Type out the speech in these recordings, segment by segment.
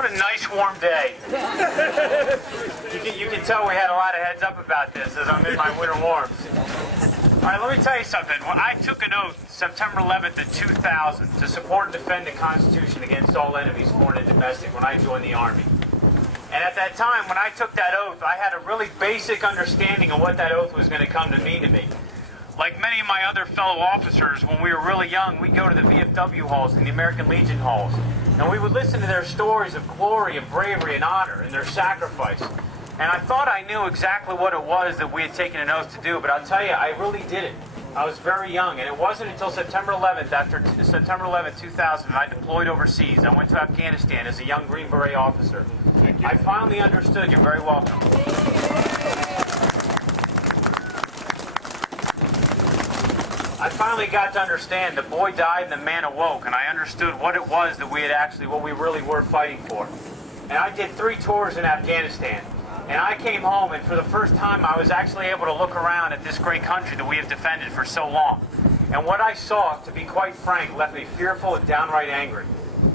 What a nice warm day. You can tell we had a lot of heads up about this as I'm in my winter warms. All right, let me tell you something. When I took an oath September 11th of 2000 to support and defend the Constitution against all enemies, foreign and domestic, when I joined the Army. And at that time, when I took that oath, I had a really basic understanding of what that oath was going to come to mean to me. Like many of my other fellow officers, when we were really young, we'd go to the VFW halls and the American Legion halls. And we would listen to their stories of glory and bravery and honor and their sacrifice. And I thought I knew exactly what it was that we had taken an oath to do, but I'll tell you, I really didn't. I was very young, and it wasn't until September 11th, after September 11th, 2000, I deployed overseas. I went to Afghanistan as a young Green Beret officer. I finally understood. You're very welcome. I finally got to understand the boy died and the man awoke, and I understood what it was that we had actually, what we really were fighting for. And I did 3 tours in Afghanistan. And I came home, and for the first time, I was actually able to look around at this great country that we have defended for so long. And what I saw, to be quite frank, left me fearful and downright angry.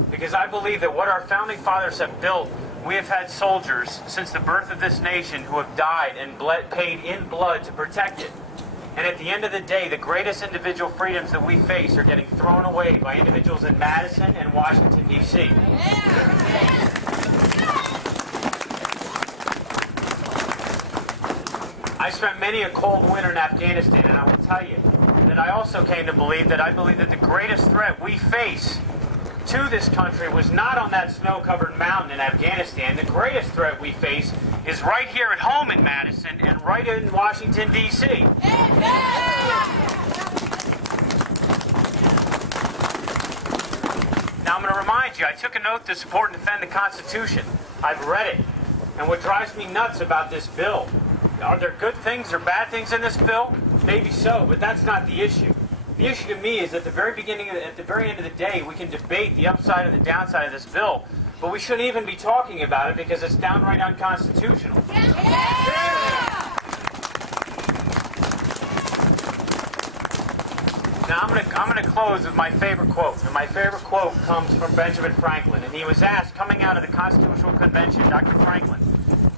Because I believe that what our founding fathers have built, we have had soldiers since the birth of this nation who have died and paid in blood to protect it. And at the end of the day, the greatest individual freedoms that we face are getting thrown away by individuals in Madison and Washington, D.C. I spent many a cold winter in Afghanistan, and I will tell you that I also came to believe that the greatest threat we face to this country was not on that snow-covered mountain in Afghanistan. The greatest threat we face is right here at home in Madison and right in Washington, D.C. Now, I'm going to remind you, I took an oath to support and defend the Constitution. I've read it. And what drives me nuts about this bill, are there good things or bad things in this bill? Maybe so, but that's not the issue. The issue to me is at the very beginning, at the very end of the day, we can debate the upside and the downside of this bill, but we shouldn't even be talking about it because it's downright unconstitutional. Now I'm going to close with my favorite quote, and my favorite quote comes from Benjamin Franklin, and he was asked, coming out of the Constitutional Convention, Dr. Franklin,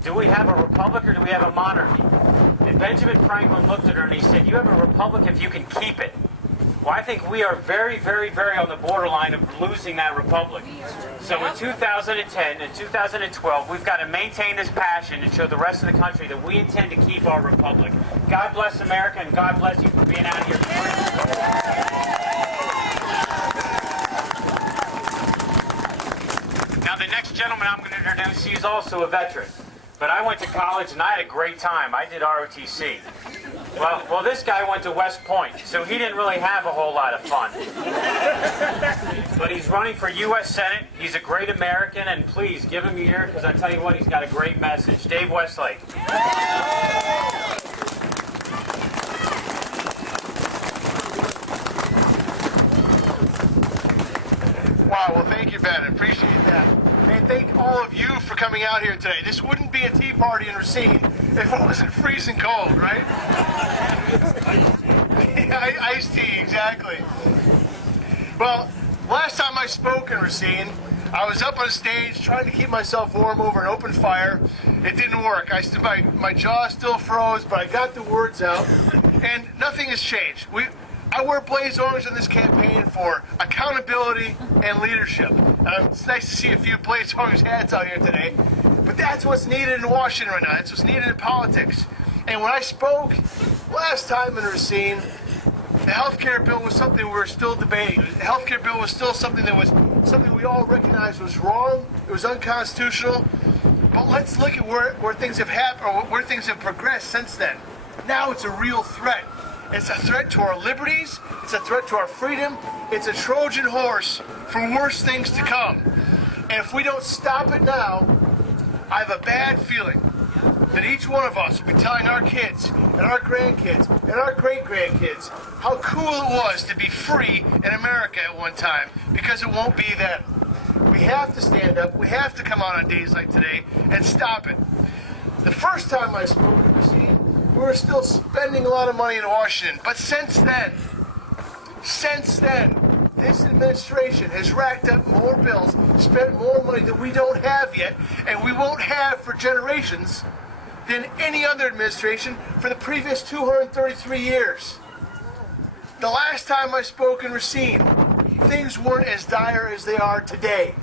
do we have a republic or do we have a monarchy? And Benjamin Franklin looked at her and he said, you have a republic if you can keep it. Well, I think we are very, very, very on the borderline of losing that republic. So in 2010 and 2012, we've got to maintain this passion and show the rest of the country that we intend to keep our republic. God bless America, and God bless you for being out here. Now, the next gentleman I'm going to introduce, he's also a veteran. But I went to college and I had a great time. I did ROTC. Well, this guy went to West Point, so he didn't really have a whole lot of fun. But he's running for U.S. Senate. He's a great American, and please give him your ear, because I tell you what, he's got a great message. Dave Westlake. Wow, well, thank you, Ben. I appreciate that. And thank all of you for coming out here today. This wouldn't be a tea party in Racine if it wasn't freezing cold, right? Iced tea, exactly. Well, last time I spoke in Racine, I was up on stage trying to keep myself warm over an open fire. It didn't work. My jaw still froze, but I got the words out, and nothing has changed. I wear blaze orange in this campaign for accountability and leadership. It's nice to see a few blaze orange hats out here today. But that's what's needed in Washington right now. That's what's needed in politics. And when I spoke last time in Racine, the health care bill was something we were still debating. The health care bill was still something we all recognized was wrong. It was unconstitutional. But let's look at where things have happened, or where things have progressed since then. Now it's a real threat. It's a threat to our liberties. It's a threat to our freedom. It's a Trojan horse for worse things to come. And if we don't stop it now, I have a bad feeling that each one of us will be telling our kids and our grandkids and our great-grandkids how cool it was to be free in America at one time, because it won't be then. We have to stand up. We have to come out on days like today and stop it. The first time I spoke at Racine, we were still spending a lot of money in Washington. But since then, this administration has racked up more bills, spent more money that we don't have yet, and we won't have for generations than any other administration for the previous 233 years. The last time I spoke in Racine, things weren't as dire as they are today.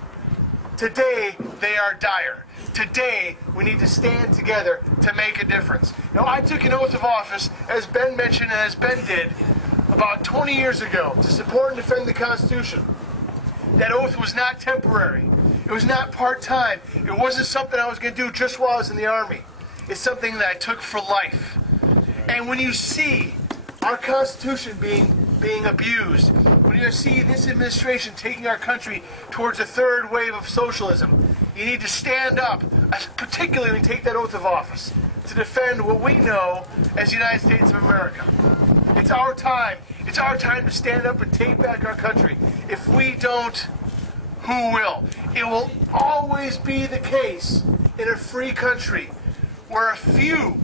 Today, they are dire. Today, we need to stand together to make a difference. Now, I took an oath of office, as Ben mentioned and as Ben did, about 20 years ago to support and defend the Constitution. That oath was not temporary. It was not part-time. It wasn't something I was going to do just while I was in the Army. It's something that I took for life. And when you see our Constitution being abused, when you see this administration taking our country towards a third wave of socialism, you need to stand up, particularly when you take that oath of office, to defend what we know as the United States of America. It's our time. It's our time to stand up and take back our country. If we don't, who will? It will always be the case in a free country where a few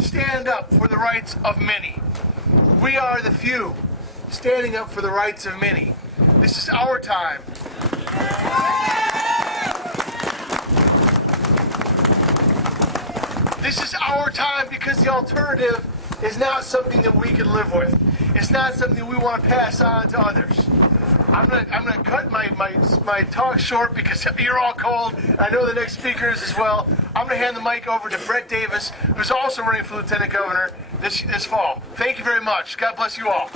stand up for the rights of many. We are the few standing up for the rights of many. This is our time. This is our time because the alternative is not something that we can live with. It's not something we want to pass on to others. I'm gonna cut my talk short because you're all cold. I know the next speaker is as well. I'm gonna hand the mic over to Brett Davis, who's also running for Lieutenant Governor this fall. Thank you very much. God bless you all.